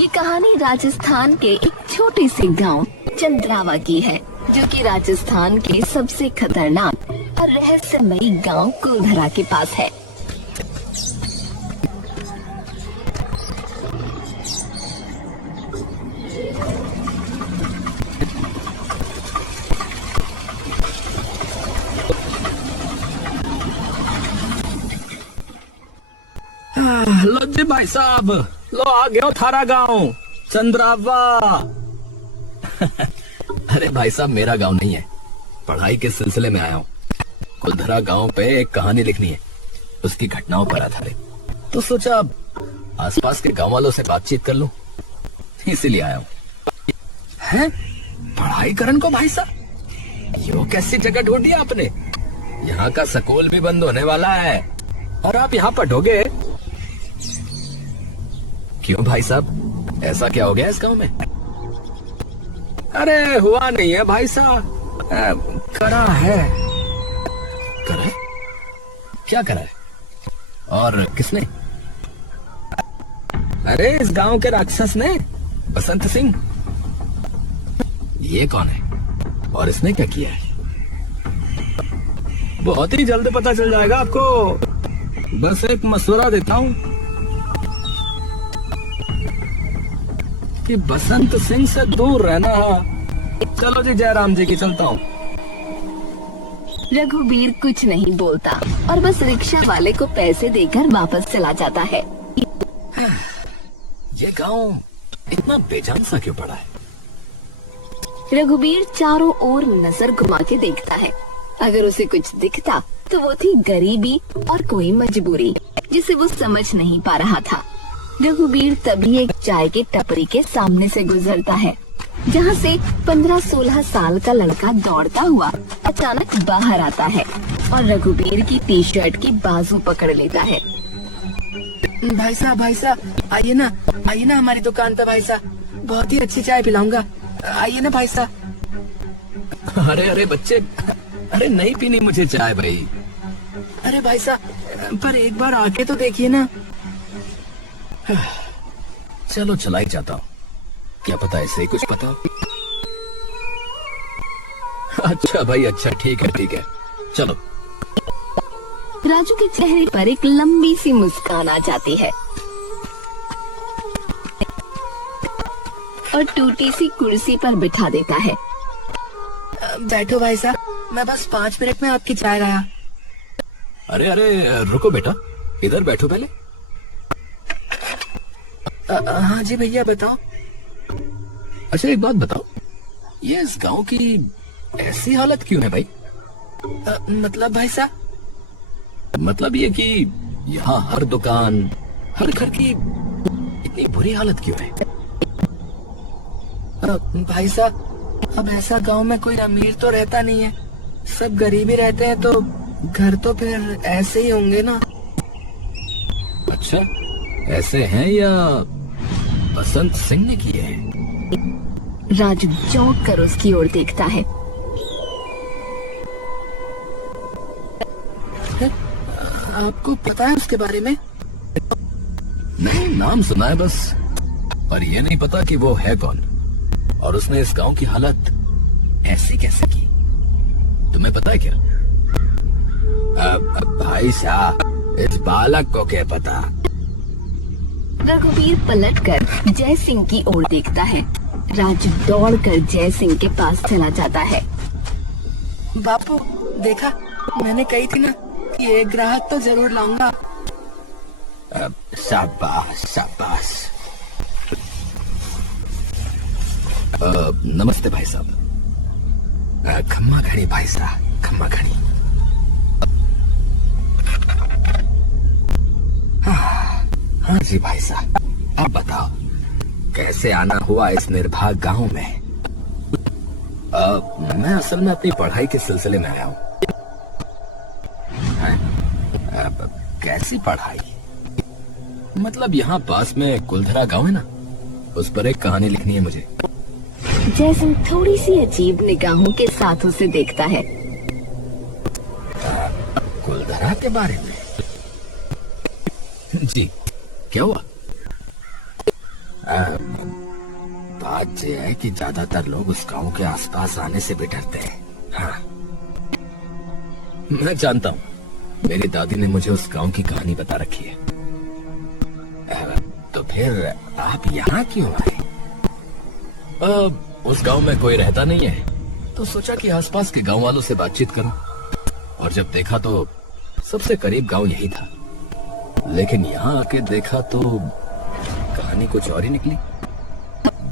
ये कहानी राजस्थान के एक छोटे से गांव चंद्रावा की है, जो कि राजस्थान के सबसे खतरनाक और रहस्यमयी गांव कुलधरा के पास है। लो जी भाई साहब, लो आ गयो थारा गांव चंद्रावा। अरे भाई साहब, मेरा गांव नहीं है, पढ़ाई के सिलसिले में आया हूँ। कुलधरा गांव पे एक कहानी लिखनी है, उसकी घटनाओं पर आधारित। तो सोचा आसपास के गांव वालों से बातचीत कर लूं, इसीलिए आया हूँ। हैं? पढ़ाई करन को भाई साहब, यो कैसी जगह ढूंढी आपने? यहाँ का स्कूल भी बंद होने वाला है और आप यहाँ पढ़ोगे? क्यों भाई साहब, ऐसा क्या हो गया इस गांव में? अरे हुआ नहीं है भाई साहब, करा है। करा है? क्या करा है? और किसने? अरे इस गांव के राक्षस ने, बसंत सिंह। ये कौन है और इसने क्या किया है? बहुत ही जल्द पता चल जाएगा आपको। बस एक मशवरा देता हूँ कि बसंत सिंह से दूर रहना है। चलो जी, जयराम जी की चलता हूँ। रघुबीर कुछ नहीं बोलता और बस रिक्शा वाले को पैसे देकर वापस चला जाता है। ये गांव इतना बेजान सा क्यों पड़ा है? रघुबीर चारों ओर नजर घुमा के देखता है। अगर उसे कुछ दिखता तो वो थी गरीबी और कोई मजबूरी, जिसे वो समझ नहीं पा रहा था। रघुबीर तभी एक चाय की टपरी के सामने से गुजरता है, जहाँ से 15-16 साल का लड़का दौड़ता हुआ अचानक बाहर आता है और रघुबीर की टी शर्ट की बाजू पकड़ लेता है। भाई साहब आइए ना हमारी दुकान पे भाई साहब, बहुत ही अच्छी चाय पिलाऊंगा, आइए ना भाई साहब। अरे बच्चे, अरे नहीं पीनी मुझे चाय भाई। अरे भाई साहब, पर एक बार आके तो देखिए ना। चलो चला ही जाता हूँ, क्या पता ऐसे ही कुछ पता हो। अच्छा भाई, अच्छा, ठीक है, चलो। राजू के चेहरे पर एक लंबी सी मुस्कान आ जाती है और टूटी सी कुर्सी पर बिठा देता है। बैठो भाई साहब, मैं बस 5 मिनट में आपकी चाय लाया। अरे रुको बेटा, इधर बैठो पहले। हाँ जी भैया, बताओ। अच्छा एक बात बताओ, ये इस गांव की ऐसी हालत क्यों है भाई? मतलब भाई साहब? मतलब ये कि यहाँ हर दुकान, हर घर की इतनी बुरी हालत क्यों है? भाई साहब, अब ऐसा गांव में कोई अमीर तो रहता नहीं है, सब गरीब ही रहते हैं, तो घर तो फिर ऐसे ही होंगे ना। अच्छा, ऐसे हैं या बसंत सिंह ने किए हैं? राजू चौंक कर उसकी ओर देखता है। आपको पता है उसके बारे में? नहीं, नाम सुना है बस, पर ये नहीं पता कि वो है कौन और उसने इस गांव की हालत ऐसी कैसे की। तुम्हें पता है क्या? भाई साहब, इस बालक को क्या पता? रघुबीर पलटकर जय सिंह की ओर देखता है। राजू दौड़कर जय सिंह के पास चला जाता है। बापू, देखा, मैंने कही थी ना कि एक ग्राहक तो जरूर लाऊंगा। शाबाश। नमस्ते भाई साहब। खम्मा घड़ी भाई साहब, खम्मा घड़ी। हाँ जी भाई साहब, अब बताओ कैसे आना हुआ इस निर्भाग गांव में? मैं असल में अपनी पढ़ाई के सिलसिले में आया हूँ। कैसी पढ़ाई? मतलब यहाँ पास में कुलधरा गांव है ना, उस पर एक कहानी लिखनी है मुझे। जय सिंह थोड़ी सी अजीब निगाहों के साथ उसे देखता है। कुलधरा के बारे में? जी, क्या हुआ? बात यह है कि ज्यादातर लोग उस गांव के आसपास आने से भी डरते हैं। हाँ, मैं जानता हूँ, मेरी दादी ने मुझे उस गांव की कहानी बता रखी है। तो फिर आप यहाँ क्यों आए? उस गांव में कोई रहता नहीं है, तो सोचा कि आसपास के गांव वालों से बातचीत करूं। और जब देखा तो सबसे करीब गांव यही था, लेकिन यहाँ आके देखा तो कहानी कुछ और ही निकली।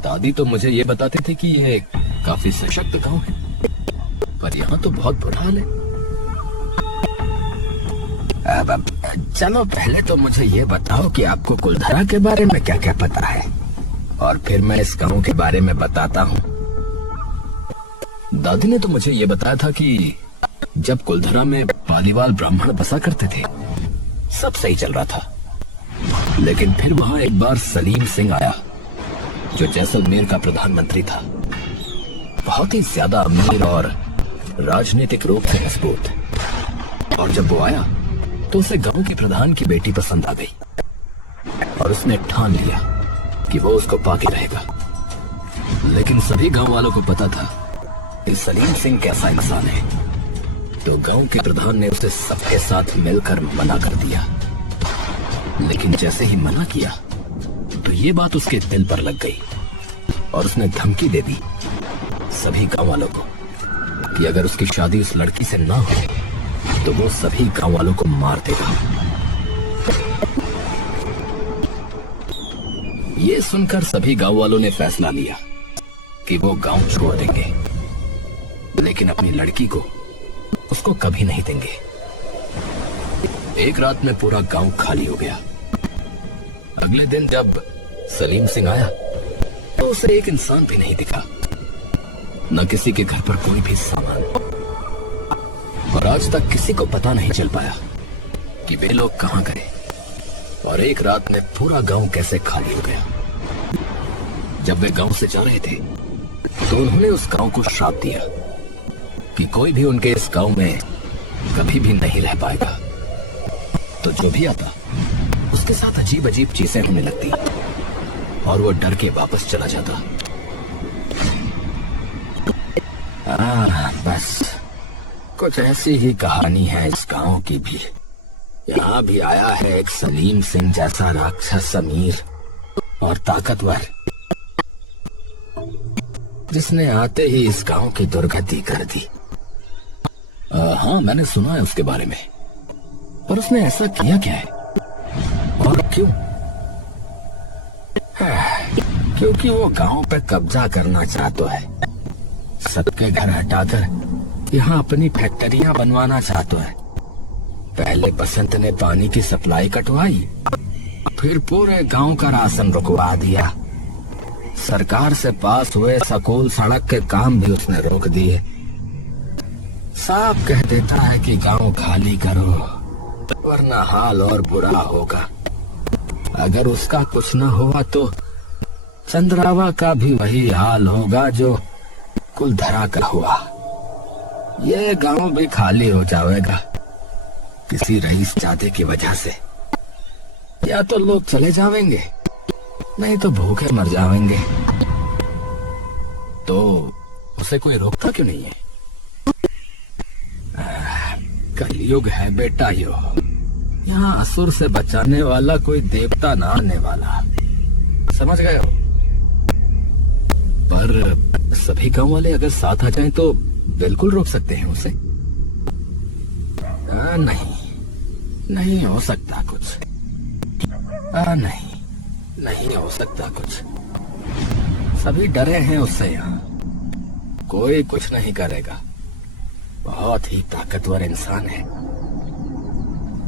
दादी तो मुझे ये बताते थे कि ये काफी सशक्त गांव है, पर यहाँ तो बहुत बुरा हाल है। अब चलो पहले तो मुझे ये बताओ कि आपको कुलधरा के बारे में क्या क्या पता है, और फिर मैं इस गांव के बारे में बताता हूँ। दादी ने तो मुझे ये बताया था कि जब कुलधरा में पालीवाल ब्राह्मण बसा करते थे, सब सही चल रहा था। लेकिन फिर वहां एक बार सलीम सिंह आया, जो जैसलमेर का प्रधानमंत्री था। बहुत ही ज्यादा अमीर और राजनीतिक रूप से मजबूत। और जब वो आया तो उसे गांव के प्रधान की बेटी पसंद आ गई, और उसने ठान लिया कि वो उसको पाके रहेगा। लेकिन सभी गांव वालों को पता था कि सलीम सिंह कैसा इंसान है, तो गांव के प्रधान ने उसे सबके साथ मिलकर मना कर दिया। लेकिन जैसे ही मना किया तो ये बात उसके दिल पर लग गई, और उसने धमकी दे दी सभी गांव वालों को कि अगर उसकी शादी उस लड़की से ना हो तो वो सभी गांव वालों को मार देगा। ये सुनकर सभी गांव वालों ने फैसला लिया कि वो गांव छोड़ देंगे, लेकिन अपनी लड़की को उसको कभी नहीं देंगे। एक रात में पूरा गांव खाली हो गया। अगले दिन जब सलीम सिंह आया तो उसे एक इंसान भी नहीं दिखा, न किसी के घर पर कोई भी सामान। और आज तक किसी को पता नहीं चल पाया कि वे लोग कहां गए, और एक रात में पूरा गांव कैसे खाली हो गया। जब वे गांव से जा रहे थे तो उन्होंने उस गांव को श्राप दिया कि कोई भी उनके इस गांव में कभी भी नहीं रह पाएगा। तो जो भी आता उसके साथ अजीब अजीब चीजें होने लगती, और वो डर के वापस चला जाता। बस कुछ ऐसी ही कहानी है इस गांव की भी। यहाँ भी आया है एक सलीम सिंह जैसा राक्षस अमीर और ताकतवर, जिसने आते ही इस गांव की दुर्गति कर दी। हाँ, मैंने सुना है उसके बारे में, पर उसने ऐसा किया क्या है और क्यों? क्योंकि वो गांव पे कब्जा करना चाहता है, सबके घर हटाकर यहाँ अपनी फैक्ट्रियां बनवाना चाहता है। पहले बसंत ने पानी की सप्लाई कटवाई, फिर पूरे गांव का राशन रुकवा दिया। सरकार से पास हुए स्कूल सड़क के काम भी उसने रोक दिए। साफ कह देता है कि गांव खाली करो, वरना हाल और बुरा होगा। अगर उसका कुछ न हुआ तो चंद्रावा का भी वही हाल होगा जो कुलधरा का हुआ। ये गांव भी खाली हो जाएगा किसी रईस जादे की वजह से। या तो लोग चले जाएंगे, नहीं तो भूखे मर जाएंगे। तो उसे कोई रोकता क्यों नहीं है? कलयुग है बेटा यो, यहाँ असुर से बचाने वाला कोई देवता ना आने वाला, समझ गए हो? पर सभी गांव वाले अगर साथ आ जाएं तो बिल्कुल रोक सकते हैं उसे। नहीं हो सकता कुछ। नहीं हो सकता कुछ। सभी डरे हैं उससे। यहाँ कोई कुछ नहीं करेगा। बहुत ही ताकतवर इंसान है।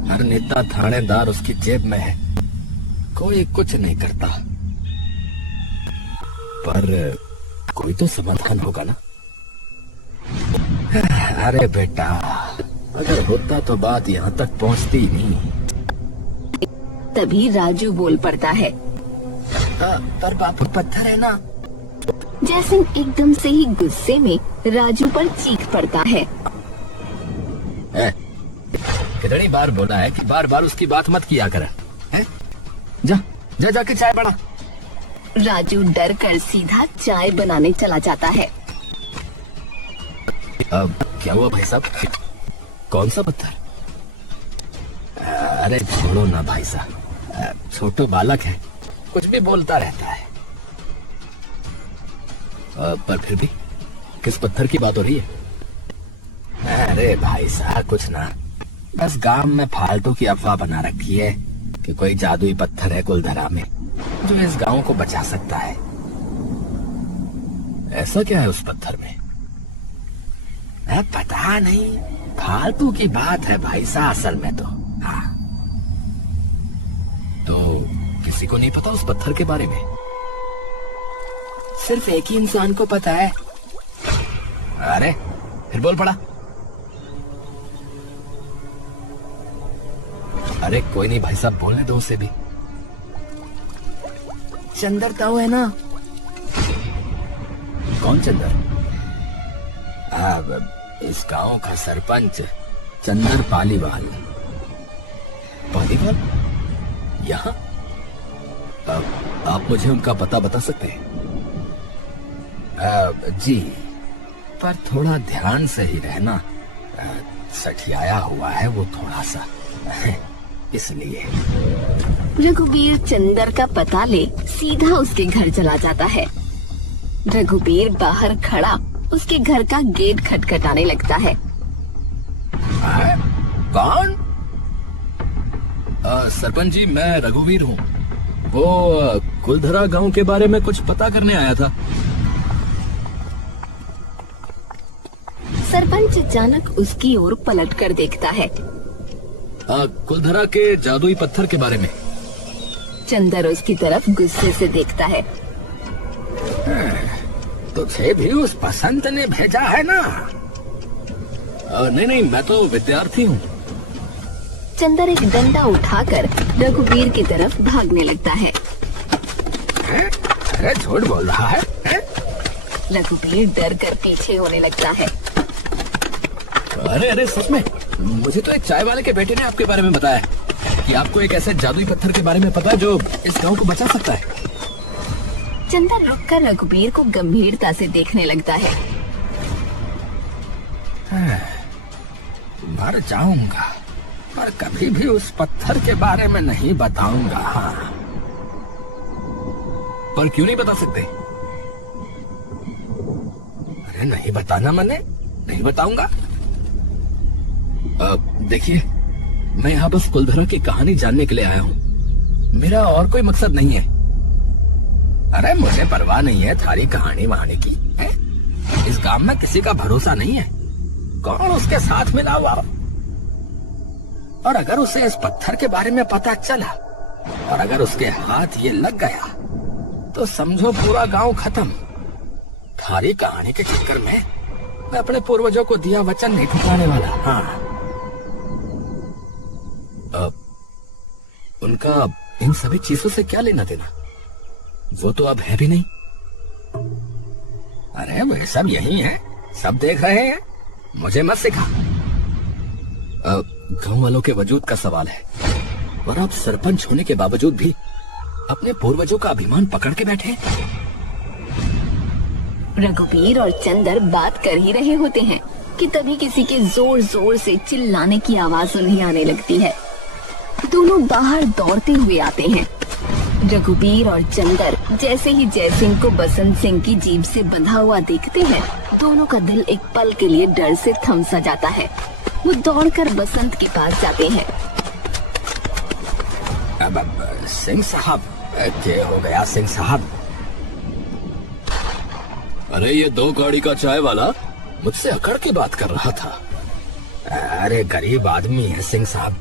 हर नेता थानेदार उसकी जेब में है, कोई कुछ नहीं करता। पर कोई तो समाधान होगा ना? अरे बेटा, अगर होता तो बात यहाँ तक पहुँचती ही नहीं। तभी राजू बोल पड़ता है। पर बापू पत्थर है ना। जयसिंह एकदम से ही गुस्से में राजू पर चीख पड़ता है। कितनी बार बोला है कि बार बार उसकी बात मत किया कर। जाके चाय बना। राजू डर कर सीधा चाय बनाने चला जाता है। अब क्या हुआ भाई साहब? कौन सा पत्थर? अरे छोड़ो ना भाई साहब, छोटो बालक है, कुछ भी बोलता रहता है। पर फिर भी किस पत्थर की बात हो रही है? अरे भाई साहब कुछ ना, बस गांव में फालतू की अफवाह बना रखी है कि कोई जादुई पत्थर है कुलधरा में जो इस गांव को बचा सकता है। ऐसा क्या है उस पत्थर में? पता नहीं, फालतू की बात है भाई साहब असल में तो। हाँ, तो किसी को नहीं पता उस पत्थर के बारे में? सिर्फ एक ही इंसान को पता है। अरे फिर बोल पड़ा। अरे कोई नहीं भाई साहब, बोलने दो उसे भी। चंदर ताऊ है ना? कौन चंदर? इस गांव का सरपंच चंदर पालीवाल। पालीवाल यहाँ? आप मुझे उनका पता बता सकते हैं? जी, पर थोड़ा ध्यान से ही रहना, सठियाया हुआ है वो थोड़ा सा इसलिए। रघुबीर चंदर का पता ले सीधा उसके घर चला जाता है। रघुबीर बाहर खड़ा उसके घर का गेट खटखटाने लगता है। कौन? सरपंच जी, मैं रघुवीर हूँ। वो कुलधरा गांव के बारे में कुछ पता करने आया था। सरपंच अचानक उसकी ओर पलट कर देखता है। कुलधरा के जादुई पत्थर के बारे में। चंदर उसकी तरफ गुस्से से देखता है। तुझे भी उस बसंत ने भेजा है ना? नहीं, मैं तो विद्यार्थी हूँ। चंदर एक डंडा उठाकर रघुबीर की तरफ भागने लगता है। अरे झूठ बोल रहा है? रघुबीर डर कर पीछे होने लगता है। अरे सच में? मुझे तो एक चाय वाले के बेटे ने आपके बारे में बताया कि आपको एक ऐसे जादुई पत्थर के बारे में पता है जो इस गांव को बचा सकता है। चंदर रुककर रघुबीर को गंभीरता से देखने लगता है। मर जाऊंगा पर कभी भी उस पत्थर के बारे में नहीं बताऊंगा। हाँ, पर क्यों नहीं बता सकते? अरे नहीं बताना, मैंने नहीं बताऊंगा। देखिए, मैं यहाँ बस कुलधरा की कहानी जानने के लिए आया हूँ, मेरा और कोई मकसद नहीं है। अरे मुझे परवाह नहीं है थारी कहानी वहानी की है? इस गांव में किसी का भरोसा नहीं है, कौन उसके साथ मिला हुआ। और अगर उसे इस पत्थर के बारे में पता चला और अगर उसके हाथ ये लग गया तो समझो पूरा गांव खत्म। थारी कहानी के चक्कर में मैं अपने पूर्वजों को दिया वचन नहीं ठुकराने वाला। हाँ, उनका इन सभी चीजों से क्या लेना देना? वो तो अब है भी नहीं। अरे वे सब यही हैं, सब देख रहे हैं, मुझे मत सिखा। गांव वालों के वजूद का सवाल है और आप सरपंच होने के बावजूद भी अपने पूर्वजों का अभिमान पकड़ के बैठे। रघुबीर और चंदर बात कर ही रहे होते हैं कि तभी किसी के जोर जोर से चिल्लाने की आवाज उन्हें आने लगती है। दोनों बाहर दौड़ते हुए आते हैं। रघुबीर और चंदर जैसे ही जयसिंह को बसंत सिंह की जीभ से बंधा हुआ देखते हैं, दोनों का दिल एक पल के लिए डर से थम सा जाता है। वो दौड़कर बसंत के पास जाते हैं। अब सिंह साहब, क्या हो गया सिंह साहब? अरे ये 2 गाड़ी का चाय वाला मुझसे अकड़ के बात कर रहा था। अरे गरीब आदमी है सिंह साहब,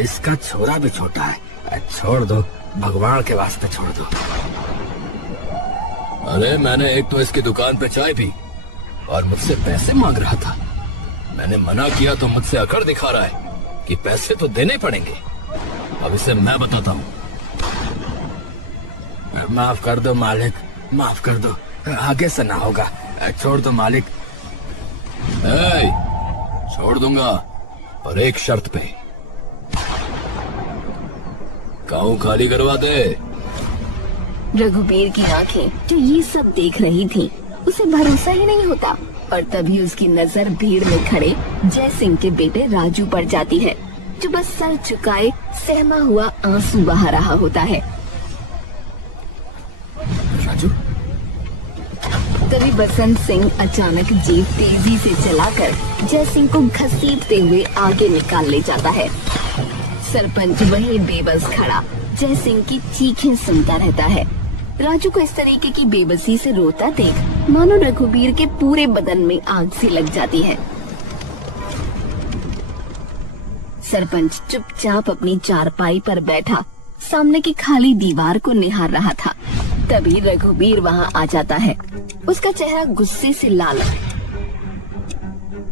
इसका छोरा भी छोटा है, छोड़ दो, भगवान के वास्ते छोड़ दो। अरे मैंने एक तो इसकी दुकान पे चाय पी और मुझसे पैसे मांग रहा था। मैंने मना किया तो मुझसे अकड़ दिखा रहा है कि पैसे तो देने पड़ेंगे। अब इसे मैं बताता हूँ। माफ कर दो मालिक, माफ कर दो, आगे से ना होगा, छोड़ दो मालिक। छोड़ दूंगा पर एक शर्त पे, गांव खाली करवा दे। रघुबीर की आंखें जो ये सब देख रही थी, उसे भरोसा ही नहीं होता। और तभी उसकी नजर भीड़ में खड़े जय सिंह के बेटे राजू पर जाती है, जो बस सर झुकाए सहमा हुआ आंसू बहा रहा होता है। राजू, तभी बसंत सिंह अचानक जीप तेजी से चलाकर जय सिंह को घसीटते हुए आगे निकाल ले जाता है। सरपंच वहीं बेबस खड़ा जय सिंह की चीखें सुनता रहता है। राजू को इस तरीके की बेबसी से रोता देख मानो रघुबीर के पूरे बदन में आग सी लग जाती है। सरपंच चुपचाप अपनी चारपाई पर बैठा सामने की खाली दीवार को निहार रहा था। तभी रघुबीर वहां आ जाता है। उसका चेहरा गुस्से से लाल।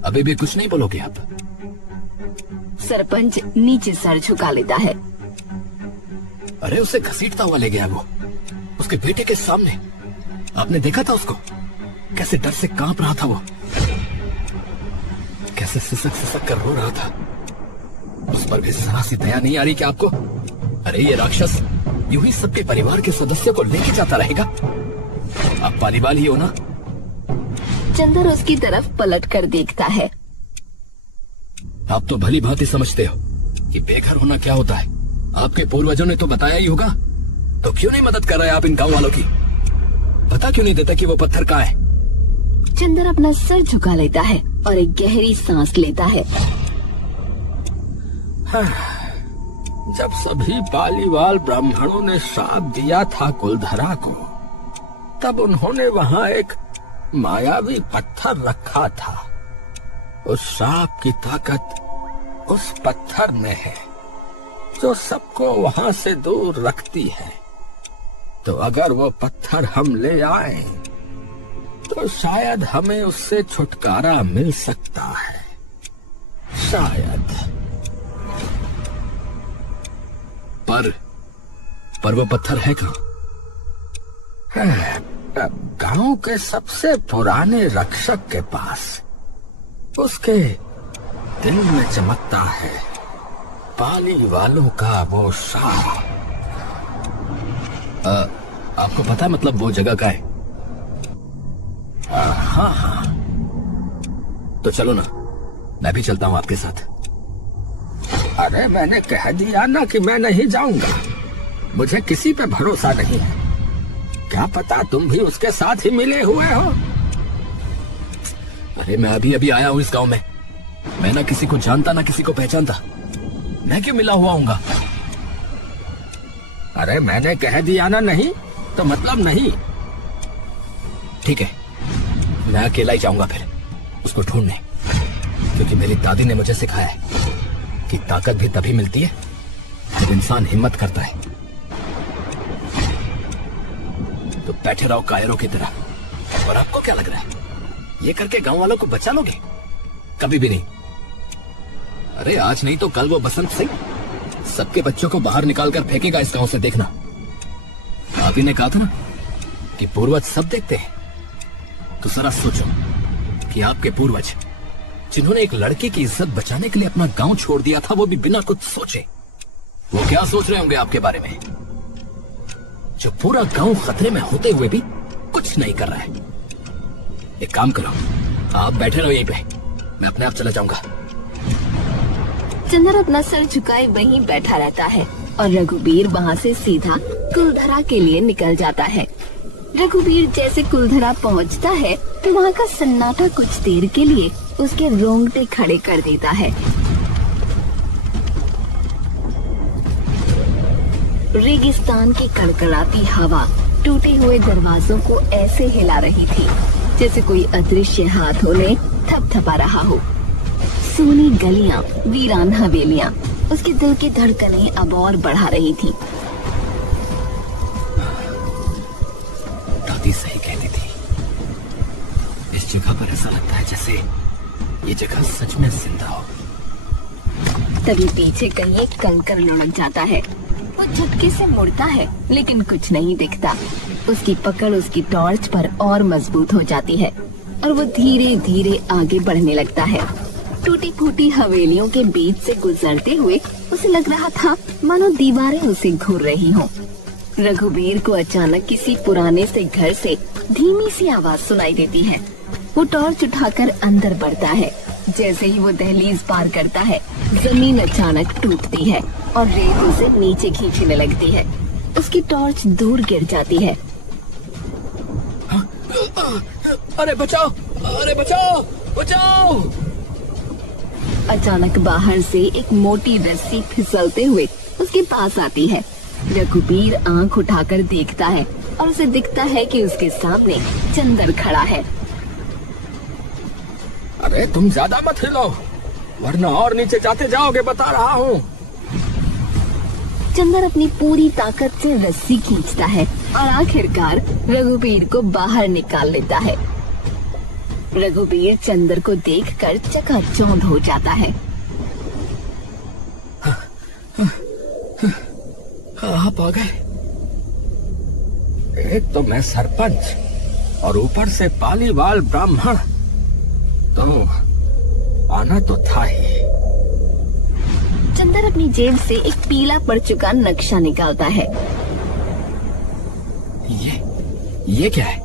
अभी भी कुछ नहीं बोलोगे आप? सरपंच नीचे सर झुका लेता है। अरे उसे घसीटता हुआ ले गया वो, उसके बेटे के सामने। आपने देखा था उसको कैसे डर से कांप रहा था, वो कैसे सिसक सिसक कर रो रहा था। उस पर भी जरा सी दया नहीं आ रही क्या आपको? अरे ये राक्षस यूं ही सबके परिवार के सदस्यों को लेके जाता रहेगा। आप पालीवाल ही हो ना? चंदर उसकी तरफ पलट कर देखता है। आप तो भली भांति समझते हो कि बेघर होना क्या होता है। आपके पूर्वजों ने तो बताया ही होगा, तो क्यों नहीं मदद कर रहे आप इन गांव वालों की? पता क्यों नहीं देता कि वो पत्थर कहाँ है? चंदर अपना सर झुका लेता है और एक गहरी सांस लेता है। जब सभी पालीवाल ब्राह्मणों ने श्राप दिया था कुलधरा को, तब उन्होंने वहां एक मायावी पत्थर रखा था। उस श्राप की ताकत उस पत्थर में है, जो सबको वहां से दूर रखती है। तो अगर वो पत्थर हम ले आए तो शायद हमें उससे छुटकारा मिल सकता है, शायद। पर वो पत्थर है कहाँ? गांव के सबसे पुराने रक्षक के पास। उसके दिल में चमकता है पाली वालों का वो शाह। आपको पता है मतलब वो जगह का है? हाँ, तो चलो ना, मैं भी चलता हूँ आपके साथ। अरे मैंने कह दिया ना कि मैं नहीं जाऊंगा। मुझे किसी पे भरोसा नहीं है। क्या पता तुम भी उसके साथ ही मिले हुए हो। अरे मैं अभी अभी आया हूँ इस गांव में। मैं ना किसी को जानता ना किसी को पहचानता। मैं क्यों मिला हुआ हूँगा? अरे मैंने कह दिया ना नहीं तो मतलब नहीं। ठीक है, मैं अकेला ही जाऊंगा फिर उसको ढूंढने, क्योंकि मेरी दादी ने मुझे सिखाया है कि ताकत भी तभी मिलती है जब इंसान हिम्मत करता है। तो बैठे रहो कायरों की तरह। और आपको क्या लग रहा है, ये करके गांव वालों को बचा लोगे? कभी भी नहीं। अरे आज नहीं तो कल वो बसंत सिंह सबके बच्चों को बाहर निकाल कर फेंकेगा इस गांव से, देखना। आप ही ने कहा था ना कि पूर्वज सब देखते हैं। तो जरा सोचो कि आपके पूर्वज जिन्होंने एक लड़के की इज्जत बचाने के लिए अपना गांव छोड़ दिया था, वो भी बिना कुछ सोचे, वो क्या सोच रहे होंगे आपके बारे में? जो पूरा गांव खतरे में होते हुए भी कुछ नहीं कर रहा है। एक काम करो, आप बैठे रहो यहीं पे, मैं अपने आप चला जाऊंगा। चंदर अपना सर झुकाए वहीं बैठा रहता है और रघुबीर वहाँ से सीधा कुलधरा के लिए निकल जाता है। रघुबीर जैसे कुलधरा पहुँचता है तो वहाँ का सन्नाटा कुछ देर के लिए उसके रोंगटे खड़े कर देता है। रेगिस्तान की कड़कड़ाती हवा टूटे हुए दरवाजों को ऐसे हिला रही थी जैसे कोई अदृश्य हाथ उन्हें थपथपा रहा हो। सूनी गलियां, वीरान हवेलियां उसके दिल की धड़कनें अब और बढ़ा रही थी। दादी सही कहती थी, इस जगह पर ऐसा लगता है जैसे ये जगह सच में जिंदा हो। तभी पीछे कहीं एक कंकर लुढ़क जाता है। वो झटके से मुड़ता है लेकिन कुछ नहीं दिखता। उसकी पकड़ उसकी टॉर्च पर और मजबूत हो जाती है और वो धीरे धीरे आगे बढ़ने लगता है। टूटी फूटी हवेलियों के बीच से गुजरते हुए उसे लग रहा था मानो दीवारें उसे घूर रही हों। रघुबीर को अचानक किसी पुराने से घर से धीमी सी आवाज सुनाई देती है। वो टॉर्च उठाकर अंदर बढ़ता है। जैसे ही वो दहलीज पार करता है, जमीन अचानक टूटती है और रेत उसे नीचे खींचने लगती है। उसकी टॉर्च दूर गिर जाती है। अरे बचाओ, अरे बचाओ, बचाओ! अचानक बाहर से एक मोटी रस्सी फिसलते हुए उसके पास आती है। रघुबीर आंख उठाकर देखता है और उसे दिखता है कि उसके सामने चंदर खड़ा है। अरे तुम ज्यादा मत हिलो, वरना और नीचे जाते जाओगे, बता रहा हूँ। चंदर अपनी पूरी ताकत से रस्सी खींचता है और आखिरकार रघुबीर को बाहर निकाल लेता है। रघुबीर चंदर को देखकर चकाचौंध हो जाता है। आप आ गए। एक तो मैं सरपंच और ऊपर से पालीवाल ब्राह्मण, तो आना तो था ही। चंदर अपनी जेब से एक पीला पड़ चुका नक्शा निकालता है। ये क्या है?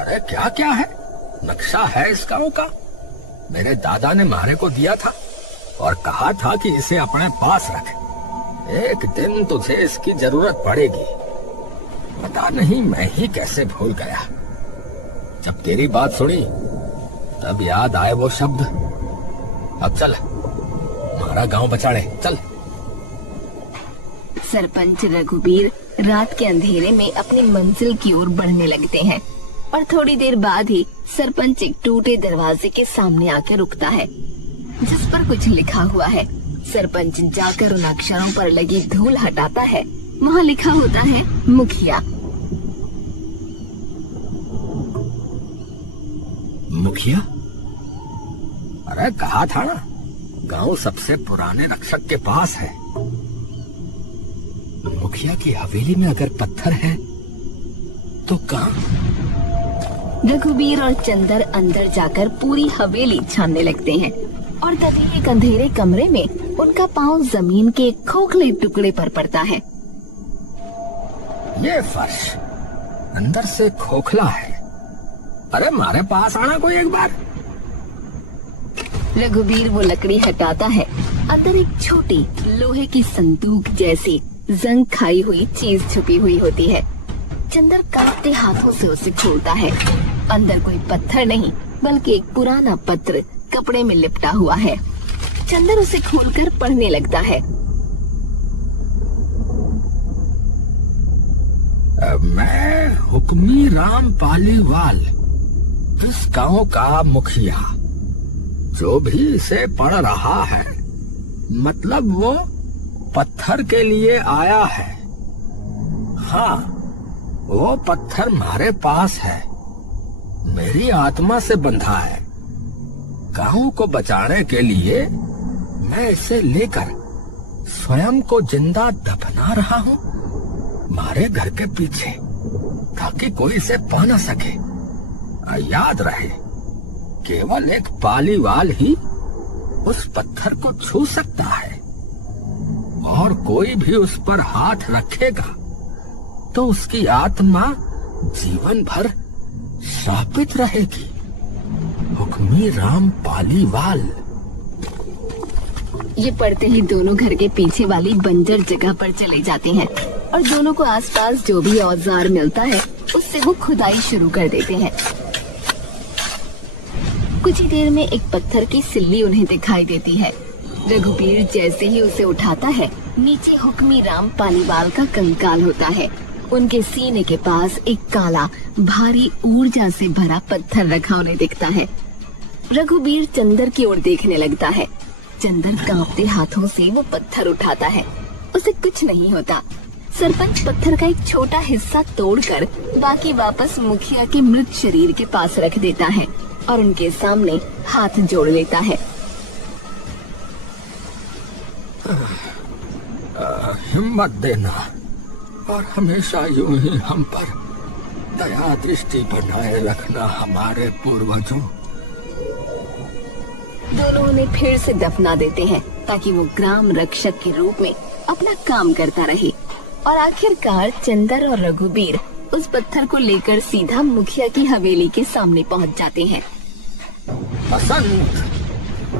अरे क्या क्या है? नक्शा है इस गांव का। मेरे दादा ने मारे को दिया था और कहा था कि इसे अपने पास रख, एक दिन तुझे इसकी जरूरत पड़ेगी। पता नहीं मैं ही कैसे भूल गया। जब तेरी बात सुनी तब याद आए वो शब्द। अब चल, हमारा गांव बचा ले, चल। सरपंच रघुबीर रात के अंधेरे में अपनी मंजिल की ओर बढ़ने लगते हैं और थोड़ी देर बाद ही सरपंच एक टूटे दरवाजे के सामने आकर रुकता है, जिस पर कुछ लिखा हुआ है। सरपंच जाकर उन अक्षरों पर लगी धूल हटाता है। वहाँ लिखा होता है मुखिया। मुखिया? अरे कहा था ना, गांव सबसे पुराने रक्षक के पास है। मुखिया की हवेली में अगर पत्थर है तो कहाँ? रघुबीर और चंदर अंदर जाकर पूरी हवेली छानने लगते हैं और तभी एक अंधेरे कमरे में उनका पांव जमीन के एक खोखले टुकड़े पर पड़ता है। ये फर्श अंदर से खोखला है। अरे मारे पास आना कोई एक बार। रघुबीर वो लकड़ी हटाता है। अंदर एक छोटी लोहे की संदूक जैसी जंग खाई हुई चीज छुपी हुई होती है। चंदर कांपते हाथों से उसे खोलता है। अंदर कोई पत्थर नहीं, बल्कि एक पुराना पत्र कपड़े में लिपटा हुआ है। चंदर उसे खोलकर पढ़ने लगता है। मैं हुक्मी राम पालीवाल, इस गांव का मुखिया। जो भी इसे पढ़ रहा है, मतलब वो पत्थर के लिए आया है। हाँ, वो पत्थर हमारे पास है, मेरी आत्मा से बंधा है। गांव को बचाने के लिए मैं इसे लेकर स्वयं को जिंदा दफना रहा हूँ हमारे घर के पीछे, ताकि कोई इसे पा न सके। याद रहे, केवल एक पालीवाल ही उस पत्थर को छू सकता है और कोई भी उस पर हाथ रखेगा तो उसकी आत्मा जीवन भर शापित रहेगी। हुक्मी राम पालीवाल। ये पढ़ते ही दोनों घर के पीछे वाली बंजर जगह पर चले जाते हैं और दोनों को आसपास जो भी औजार मिलता है उससे वो खुदाई शुरू कर देते हैं। कुछ ही देर में एक पत्थर की सिल्ली उन्हें दिखाई देती है। रघुबीर जैसे ही उसे उठाता है, नीचे हुक्मी राम पालीवाल का कंकाल होता है। उनके सीने के पास एक काला भारी ऊर्जा से भरा पत्थर रखा उन्हें दिखता है। रघुबीर चंदर की ओर देखने लगता है। चंदर कांपते हाथों से वो पत्थर उठाता है, उसे कुछ नहीं होता। सरपंच पत्थर का एक छोटा हिस्सा तोड़कर बाकी वापस मुखिया के मृत शरीर के पास रख देता है और उनके सामने हाथ जोड़ लेता है। हिम्मत देना और हमेशा यूं ही हम पर दया दृष्टि बनाए रखना हमारे पूर्वजों। दोनों उन्हें फिर से दफना देते हैं ताकि वो ग्राम रक्षक के रूप में अपना काम करता रहे। और आखिरकार चंदर और रघुबीर उस पत्थर को लेकर सीधा मुखिया की हवेली के सामने पहुंच जाते हैं। बसंत,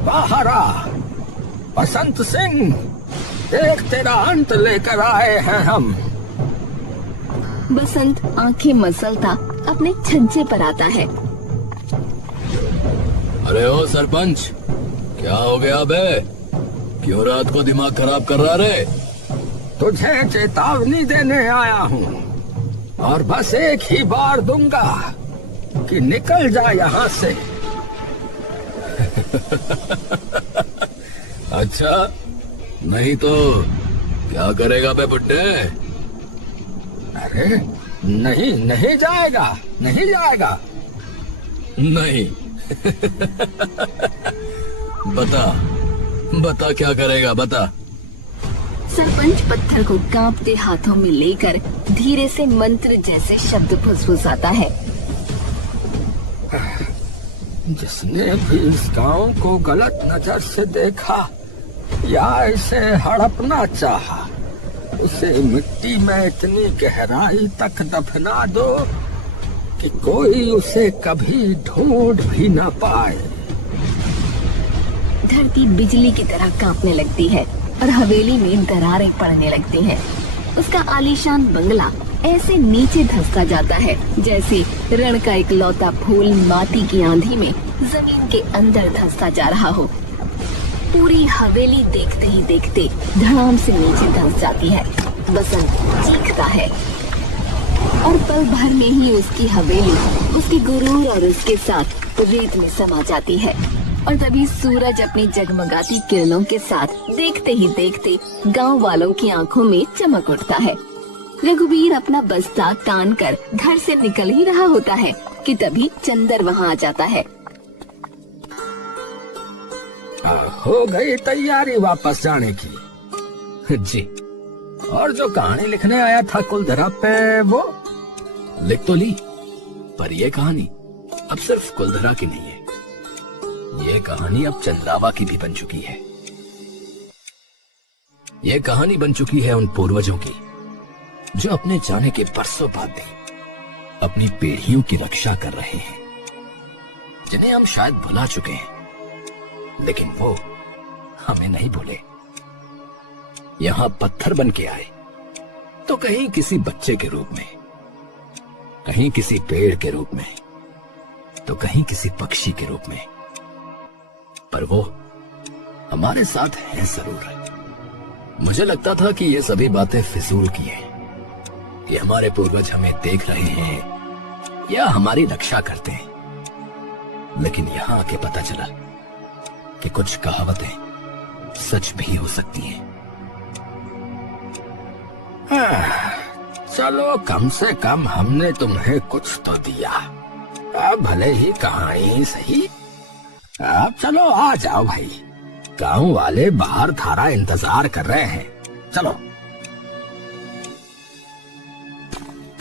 बाहर आ। बसंत सिंह, देख तेरा अंत लेकर आए हैं हम। बसंत आंखें मसलता अपने छज्जे पर आता है। अरे ओ सरपंच, क्या हो गया बे? क्यों रात को दिमाग खराब कर रहा रे? तुझे चेतावनी देने आया हूँ और बस एक ही बार दूंगा कि निकल जा यहाँ से। अच्छा, नहीं तो क्या करेगा बे बुड्ढे? अरे नहीं, नहीं जाएगा, नहीं जाएगा। नहीं। बता बता क्या करेगा, बता। सरपंच पत्थर को कांपते हाथों में लेकर धीरे से मंत्र जैसे शब्द फुसफुसाता है। जिसने भी इस गांव को गलत नजर से देखा या इसे हड़पना चाहा, उसे मिट्टी में इतनी गहराई तक दफना दो कि कोई उसे कभी ढूंढ भी न पाए। धरती बिजली की तरह कांपने लगती है और हवेली में दरारें पड़ने लगती हैं। उसका आलीशान बंगला ऐसे नीचे धंसता जाता है जैसे रण का इकलौता फूल माटी की आंधी में जमीन के अंदर धंसता जा रहा हो। पूरी हवेली देखते ही देखते धड़ाम से नीचे धंस जाती है। बसंत चीखता है और पल भर में ही उसकी हवेली उसके गुरूर और उसके साथ रेत में समा जाती है। और तभी सूरज अपनी जगमगाती किरणों के साथ देखते ही देखते गांव वालों की आंखों में चमक उठता है। रघुबीर अपना बस्ता तान कर घर से निकल ही रहा होता है कि तभी चंदर वहां आ जाता है। हो गई तैयारी वापस जाने की? जी। और जो कहानी लिखने आया था कुलधरा पे, वो लिख तो ली, पर ये कहानी अब सिर्फ कुलधरा की नहीं है। ये कहानी अब चंद्रावा की भी बन चुकी है। ये कहानी बन चुकी है उन पूर्वजों की जो अपने जाने के बरसों बाद भी अपनी पीढ़ियों की रक्षा कर रहे हैं, जिन्हें हम शायद भुला चुके हैं, लेकिन वो हमें नहीं भूले। यहां पत्थर बन के आए तो कहीं किसी बच्चे के रूप में, कहीं किसी पेड़ के रूप में, तो कहीं किसी पक्षी के रूप में, पर वो हमारे साथ है जरूर। मुझे लगता था कि ये सभी बातें फिजूल की हैं, कि हमारे पूर्वज हमें देख रहे हैं या हमारी रक्षा करते हैं, लेकिन यहां आके पता चला कि कुछ कहावतें सच भी हो सकती हैं। चलो, कम से कम हमने तुम्हें कुछ तो दिया, अब भले ही कहानी सही। अब चलो आ जाओ भाई, गांव वाले बाहर थारा इंतजार कर रहे हैं, चलो।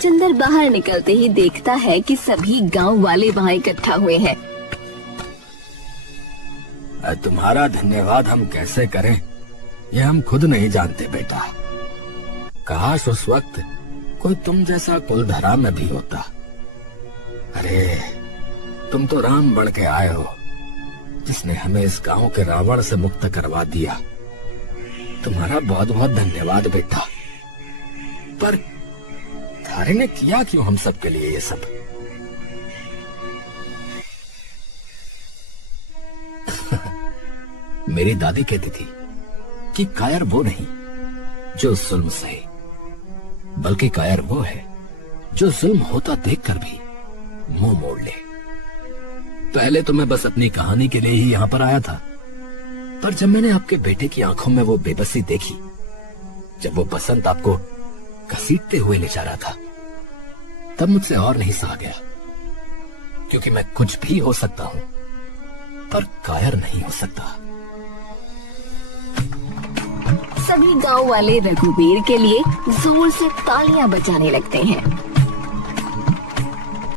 चंदर बाहर निकलते ही देखता है कि सभी गांव वाले वहां इकट्ठा हुए हैं। तुम्हारा धन्यवाद हम कैसे करें, ये हम खुद नहीं जानते बेटा। काश उस वक्त कोई तुम जैसा कुलधरा में भी होता। अरे तुम तो राम बन के आए हो, जिसने हमें इस गांव के रावण से मुक्त करवा दिया। तुम्हारा बहुत बहुत धन्यवाद बेटा। पर थारे ने किया क्यों हम सब के लिए ये सब? मेरी दादी कहती थी कि कायर वो नहीं जो जुल्म सहे, बल्कि कायर वो है जो जुल्म होता देखकर भी मुंह मोड़ ले। पहले तो मैं बस अपनी कहानी के लिए ही यहाँ पर आया था, पर जब मैंने आपके बेटे की आंखों में वो बेबसी देखी, जब वो बसंत आपको घसीटते हुए ले जा रहा था, तब मुझसे और नहीं सहा गया। क्योंकि मैं कुछ भी हो सकता हूं, पर कायर नहीं हो सकता। सभी गांव वाले रघुबीर के लिए जोर से तालियां बजाने लगते हैं।